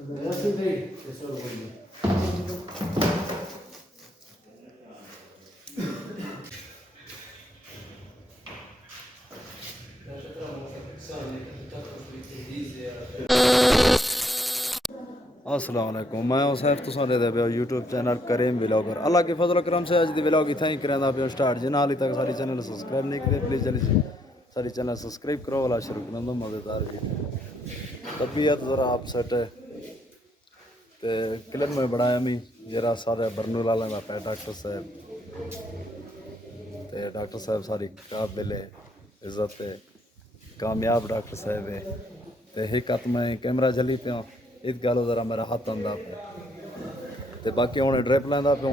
अस्सलाम वालेकुम, मैं हूं सैफ तुसां दे पे यूट्यूब चैनल करीम व्लॉगर। अल्लाह के फजल करम से अज दी व्लॉग इत्थै ही करदा पे स्टार्ट। जिन्हें हाली तक सारी चैनल सब्सक्राइब नहीं किए प्लीज़ जल्दी सारी चैनल सब्सक्राइब करो। वाला शुरू करना तो मज़ेदार भी तबीयत ज़रा अपसेट है तो क्लिप में बनाया मी जरा सारे बरनूल वाले का पे डॉक्टर साहब तो डॉक्टर साहब सारी काबिल इज्जत है कामयाब डॉक्टर साहब है तो एक हथ में कैमरा चली पिया इत गल जरा मेरा हाथ आंदा पे तो बाकी हूँ ड्रिप लैंदा पियो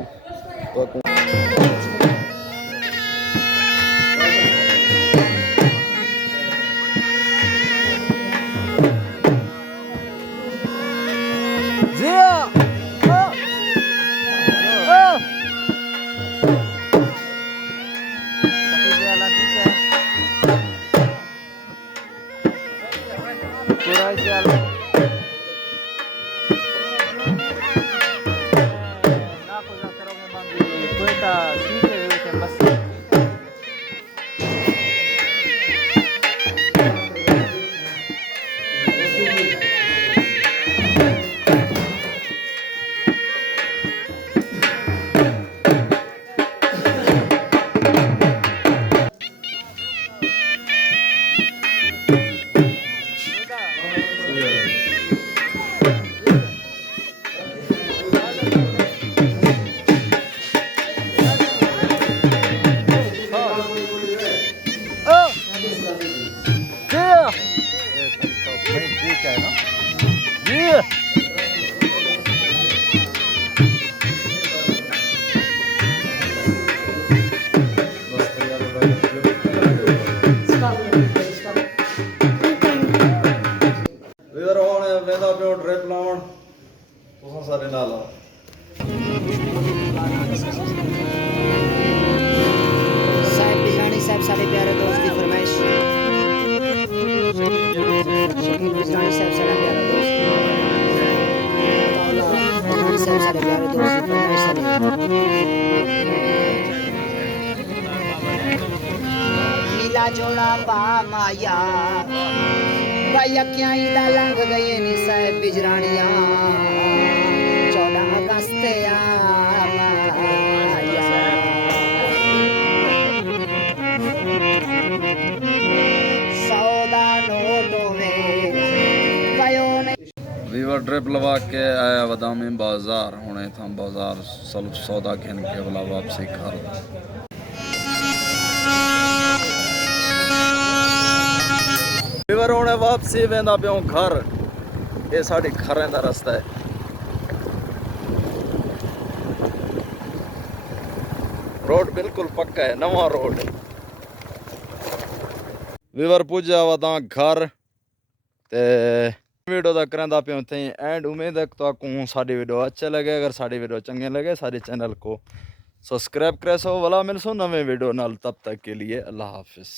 तो ड्रिप लावन तुम सारे नाल आओ साहब बिजरानी साहब सारे प्यारे दोस्त की फरमाइश शकील बिजरानी साहब सारे प्यारे दोस्त बिजरानी साहब सारे प्यारे दोस्त की फरमाइश मिला जोड़ा पा माया भाई क्या ईदा लंघ गई नी साहब बिजरानिया 14 अगस्त वीवर ड्रिप लवा के आया बदामी बाजार हुणे था बाजार सब सौदा घिन के वाला वापसी घर वीवर हुणे वापसी वेंदा पियो घर ये साडी घरें दा रास्ता है रोड बिल्कुल पक्का है नवा रोड है वीवर पुजा वदा घर ते वीडियो दा करंदा पियो थे एंड उम्मीद है तो आपको साडी वीडियो अच्छे लगे अगर साडी वीडियो चंगे लगे सारे चैनल को सब्सक्राइब करे सो वाला मिलसो नवे वीडियो नाल तब तक के लिए अल्लाह हाफिज।